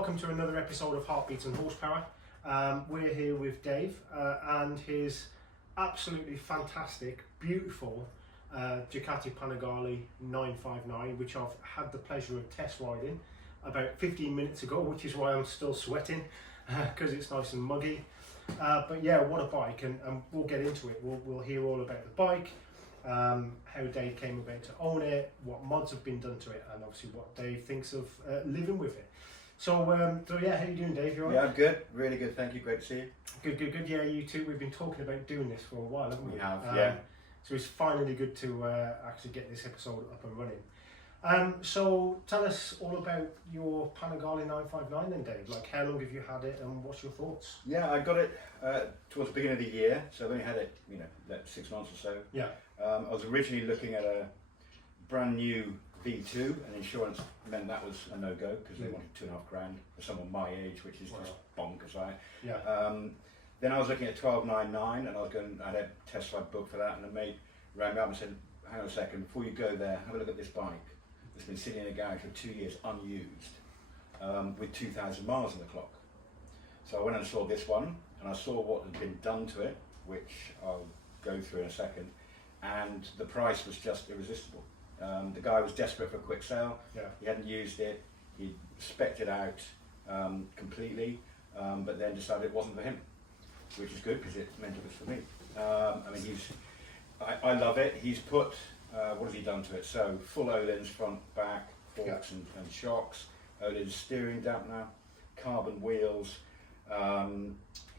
welcome to another episode of Heartbeats and Horsepower. We're here with Dave and his absolutely fantastic, beautiful Ducati Panigale 959, which I've had the pleasure of test riding about 15 minutes ago, which is why I'm still sweating because it's nice and muggy. But yeah, what a bike, and we'll get into it. We'll hear all about the bike, how Dave came about to own it, what mods have been done to it, and obviously what Dave thinks of living with it. So yeah, how you doing, Dave? You all right? Yeah, I'm good. Really good, thank you. Great to see you. Good. Yeah, you too. We've been talking about doing this for a while, haven't we? We have, yeah. So it's finally good to actually get this episode up and running. So tell us all about your Panigale 959 then, Dave. Like, how long have you had it and what's your thoughts? Yeah, I got it towards the beginning of the year, so I've only had it, like 6 months or so. Yeah. I was originally looking at a brand new V2, and insurance meant that was a no-go because they wanted $2,500 for someone my age, which is just bonkers, right? Yeah. Then I was looking at 1299, and I had a test ride booked for that, and a mate rang me up and said, hang on a second, before you go there, have a look at this bike. It's been sitting in a garage for 2 years unused, with 2,000 miles on the clock. So I went and saw this one, and I saw what had been done to it, which I'll go through in a second, and the price was just irresistible. The guy was desperate for a quick sale. Yeah. He hadn't used it. He spec'd it out completely, but then decided it wasn't for him, which is good because it meant it was for me. I mean, I love it. He's put, what has he done to it? So full Öhlins, front, back, forks and shocks, Öhlins steering dampener, carbon wheels.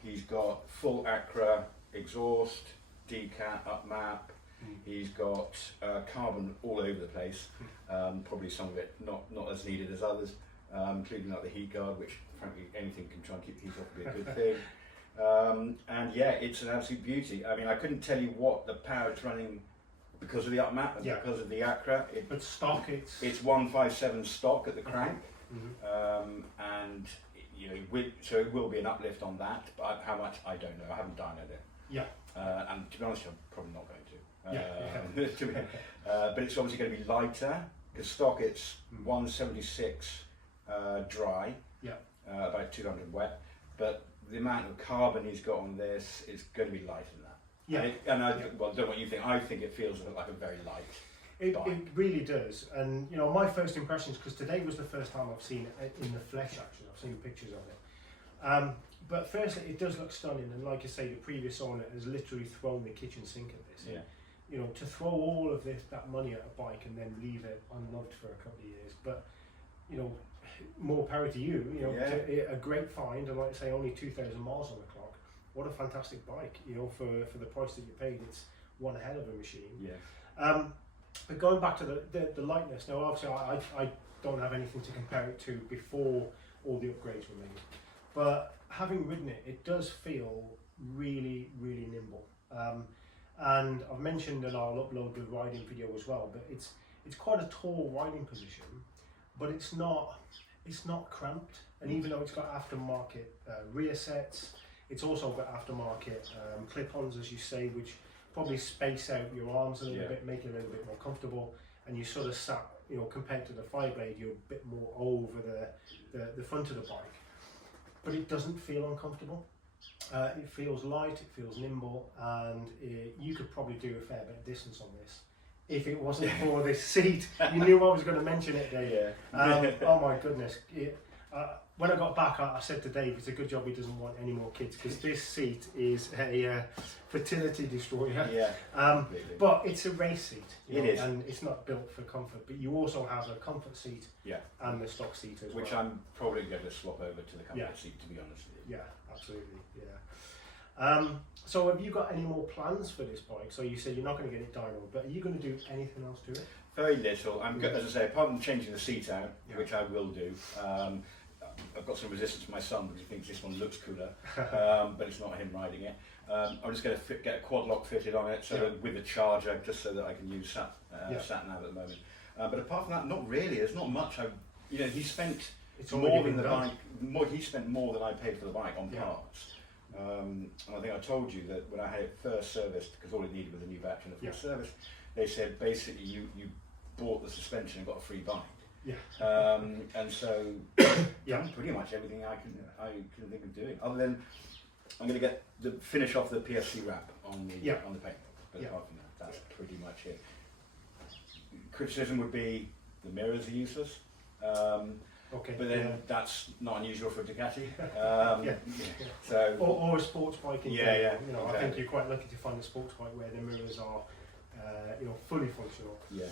He's got full Acra exhaust, decat, up map. He's got carbon all over the place, probably some of it not as needed as others, including like the heat guard, which frankly anything can try and keep the heat off would be a good thing. And yeah, it's an absolute beauty. I mean, I couldn't tell you what the power it's running because of the up map and because of the Acra. But stock, it's 157 stock at the crank, and so it will be an uplift on that. But how much, I don't know. I haven't dynoed it. Yeah. And to be honest, I'm probably not going to. Yeah. But it's obviously going to be lighter because stock it's 176 dry, about 200 wet, but the amount of carbon he's got on this is going to be lighter than that. Yeah. And I don't know what you think. I think it feels like a very light. It really does, and my first impressions, because today was the first time I've seen it in the flesh. Actually, I've seen pictures of it. But firstly, it does look stunning, and like you say, the previous owner has literally thrown the kitchen sink at this. Yeah. To throw all of that money at a bike and then leave it unloved for a couple of years, but more power to you. A great find, and like I say, only 2,000 miles on the clock. What a fantastic bike! For the price that you paid, it's one hell of a machine. Yeah. But going back to the lightness, now obviously I don't have anything to compare it to before all the upgrades were made, but having ridden it, it does feel really, really nimble. And I've mentioned that I'll upload the riding video as well, but it's quite a tall riding position, but it's not cramped. And even though it's got aftermarket rear sets, it's also got aftermarket clip-ons, as you say, which probably space out your arms a little bit, make it a little bit more comfortable, and you sort of sat, compared to the Fireblade, you're a bit more over the front of the bike, but it doesn't feel uncomfortable. It feels light, it feels nimble, and you could probably do a fair bit of distance on this if it wasn't for this seat. You knew I was going to mention it, Dave. Yeah. Oh my goodness. When I got back, I said to Dave, it's a good job he doesn't want any more kids, because this seat is a fertility destroyer. Yeah. But it's a race seat. It is. And it's not built for comfort, but you also have a comfort seat and the stock seat as well. Which I'm probably going to swap over to the comfort seat, to be honest with you. Yeah, absolutely. Yeah. So have you got any more plans for this bike? So you said you're not going to get it dynoed, but are you going to do anything else to it? Very little. I'm good, as I say, apart from changing the seat out, which I will do. I've got some resistance from my son because he thinks this one looks cooler, but it's not him riding it. I'm just going to get a quad lock fitted on it, with a charger, just so that I can use sat nav at the moment. But apart from that, not really. There's not much. He spent more than the bike. He spent more than I paid for the bike on parts. And I think I told you that when I had it first serviced, because all it needed was a new battery and a full service, they said basically you bought the suspension and got a free bike. Yeah. And so Yeah. pretty much everything I can think of doing. Other than I'm going to get the finish off the PFC wrap on the paint. But apart from that, that's pretty much it. Criticism would be the mirrors are useless. Okay. But then that's not unusual for Ducati. Yeah. So or a sports bike. In yeah, general. You know, exactly. I think you're quite lucky to find a sports bike where the mirrors are, fully functional. Yeah.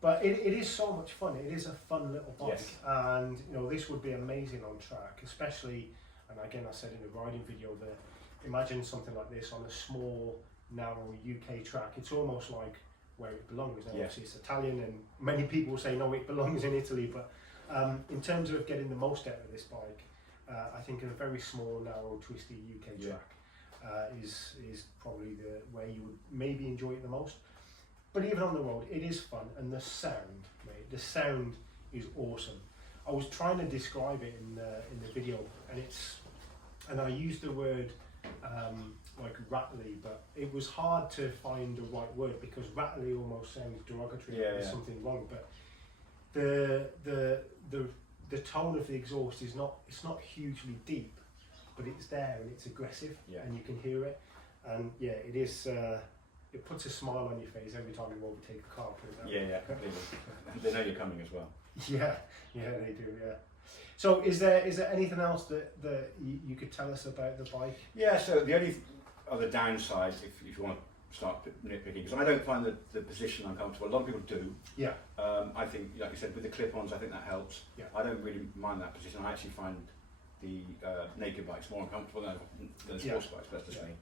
But it is so much fun. It is a fun little bike, Yes. and this would be amazing on track, especially. And again, I said in the riding video that imagine something like this on a small, narrow UK track. It's almost like where it belongs. Now, obviously, it's Italian, and many people say no, it belongs in Italy. But in terms of getting the most out of this bike, I think a very small, narrow, twisty UK track is probably the where you would maybe enjoy it the most. But even on the road, it is fun, and the sound, mate, the sound is awesome. I was trying to describe it in the video, and I used the word like rattly, but it was hard to find the right word because rattly almost sounds derogatory. There's something wrong, but the tone of the exhaust is not hugely deep, but it's there and it's aggressive, and you can hear it, and it is. It puts a smile on your face every time you overtake a car. Completely. They know you're coming as well. Yeah, they do. Yeah. So, is there anything else that you could tell us about the bike? Yeah. So the only other downside, if you want to start nitpicking, because I don't find the position uncomfortable. A lot of people do. Yeah. I think, like you said, with the clip-ons, I think that helps. Yeah. I don't really mind that position. I actually find the naked bikes more uncomfortable than sports bikes. But that's just me.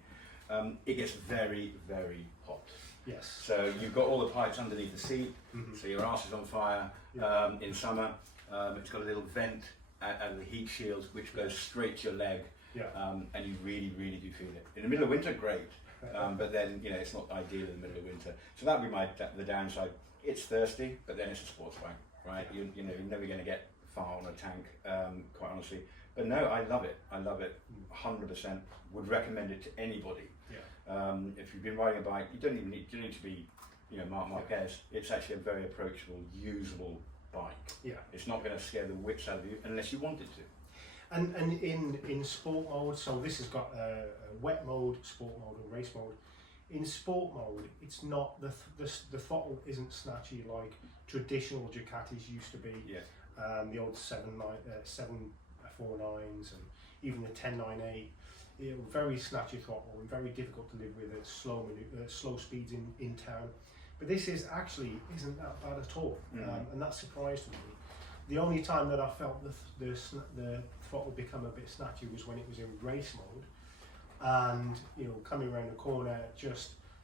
It gets very, very hot. Yes. So you've got all the pipes underneath the seat, so your arse is on fire. In summer, it's got a little vent out of the heat shield which goes straight to your leg, and you really, really do feel it. In the middle of winter, great, but then it's not ideal in the middle of winter. So that would be the downside. It's thirsty, but then it's a sports bike, right? You're never going to get far on a tank, quite honestly. But no, I love it. I love it 100%. Would recommend it to anybody. If you've been riding a bike, you don't need to be, Marc Marquez. It's actually a very approachable, usable bike. Yeah. It's not going to scare the wits out of you unless you want it to. And in sport mode, so this has got a wet mode, sport mode, and race mode. In sport mode, it's not the throttle isn't snatchy like traditional Ducatis used to be. Yeah. The old 749s and even the 1098. Very snatchy throttle and very difficult to live with at slow speeds in town. But this isn't that bad at all, and that surprised me. The only time that I felt the throttle become a bit snatchy was when it was in race mode, and coming around the corner,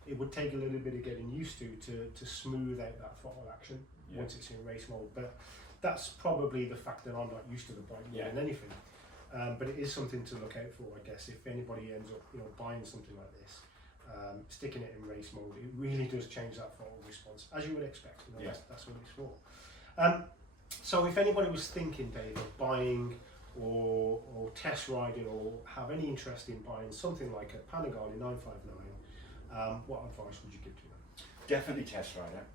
it would take a little bit of getting used to smooth out that throttle action once it's in race mode. But that's probably the fact that I'm not used to the bike more than anything. But it is something to look out for, I guess. If anybody ends up, buying something like this, sticking it in race mode, it really does change that throttle response, as you would expect. That's what it's for. So, if anybody was thinking, Dave, of buying or test riding or have any interest in buying something like a Panigale 959, what advice would you give to them? Definitely test ride it.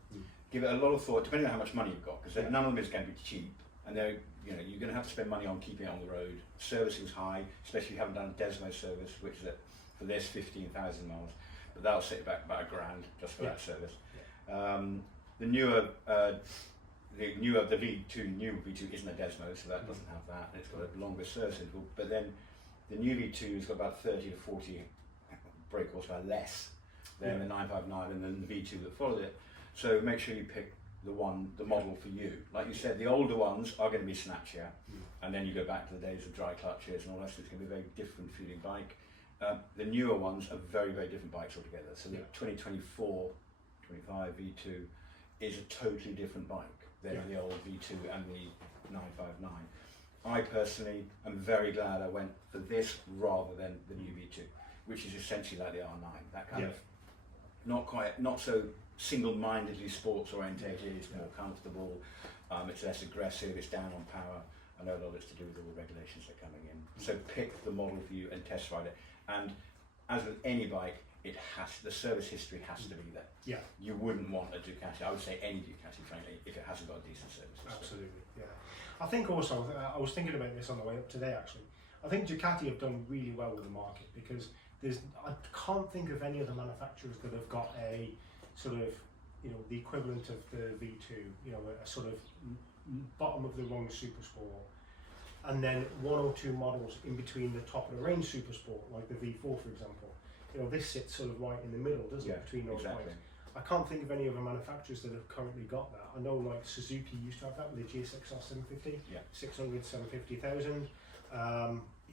Give it a lot of thought, depending on how much money you've got, because none of them is going to be cheap, and they're you're going to have to spend money on keeping it on the road. Servicing's high, especially if you haven't done a Desmo service, which is for this 15,000 miles, but that'll set you back about $1,000 just for that service. The newer, the V2, new V2 isn't a Desmo, so that doesn't have that, and it's got a longer service interval. But then the new V2 has got about 30 to 40 brake horsepower less than the 959 and then the V2 that followed it. So make sure you pick the model for you. Like you said, the older ones are going to be snatchier, and then you go back to the days of dry clutches and all that, so it's going to be a very different feeling bike. The newer ones are very, very different bikes altogether. So the 2024, 25 V2 is a totally different bike than the old V2 and the 959. I personally am very glad I went for this rather than the new V2, which is essentially like the R9. That kind of not so single-mindedly sports orientated, it's more comfortable, it's less aggressive, it's down on power. I know a lot of it's to do with all the regulations that are coming in. So pick the model for you and test ride it. And as with any bike, the service history has to be there. Yeah. You wouldn't want a Ducati, I would say any Ducati, frankly, if it hasn't got a decent service history. Absolutely, yeah. I think also, I was thinking about this on the way up today actually, I think Ducati have done really well with the market because I can't think of any other manufacturers that have got a sort of, you know, the equivalent of the V2, you know, a sort of bottom of the rung super sport, and then one or two models in between the top of the range super sport, like the V4 for example. You know, this sits sort of right in the middle, doesn't it, between those points. I can't think of any other manufacturers that have currently got that. I know like Suzuki used to have that with the GSX-R 750, 600, 750,000.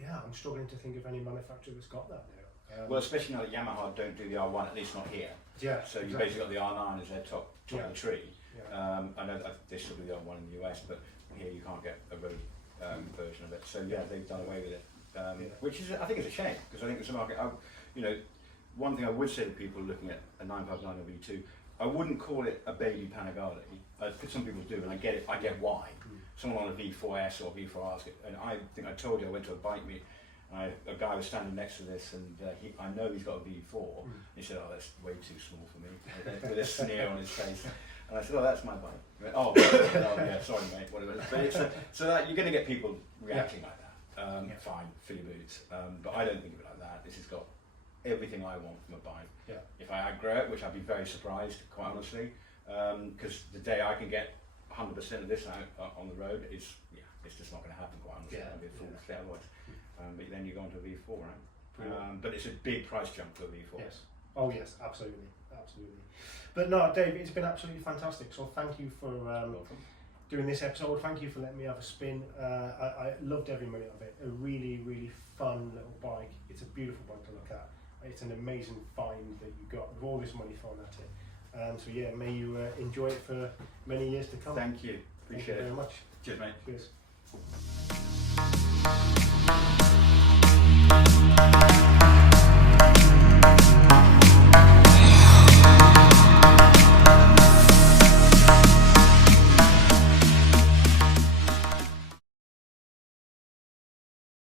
Yeah, I'm struggling to think of any manufacturer that's got that now. Well, especially now that Yamaha don't do the R1, at least not here. Yeah. So you basically got the R9 as their top of the tree. Yeah. I know that they still do the R1 in the US, but here you can't get a road version of it. So yeah, they've done away with it, which is, I think, is a shame because I think it's a market. You know, one thing I would say to people looking at a 959 or V2, I wouldn't call it a baby Panigale. Some people do, and I get it. I get why. Someone on a V4S or V4R, and I think I told you I went to a bike meet. A guy was standing next to this, and I know he's got a V4. He said, "Oh, that's way too small for me," with a sneer on his face. And I said, "Oh, that's my bike." He went, "Oh, yeah, sorry, mate, whatever." But it's so that you're going to get people reacting like that. Fine, fill your boots, but I don't think of it like that. This has got everything I want from a bike. Yeah. If I outgrow it, which I'd be very surprised, quite honestly, because the day I can get 100% of this out on the road, it's just not going to happen, quite honestly. I'll be a fool to say otherwise. But then you go on to a V4, right? But it's a big price jump for a V4. Yes. Oh yes, absolutely, absolutely. But no, Dave, it's been absolutely fantastic. So thank you for doing this episode. Thank you for letting me have a spin. I loved every minute of it. A really, really fun little bike. It's a beautiful bike to look at. It's an amazing find that you got with all this money thrown at it. So yeah, may you enjoy it for many years to come. Thank you. Appreciate it. Thank you very much. Cheers, mate. Cheers.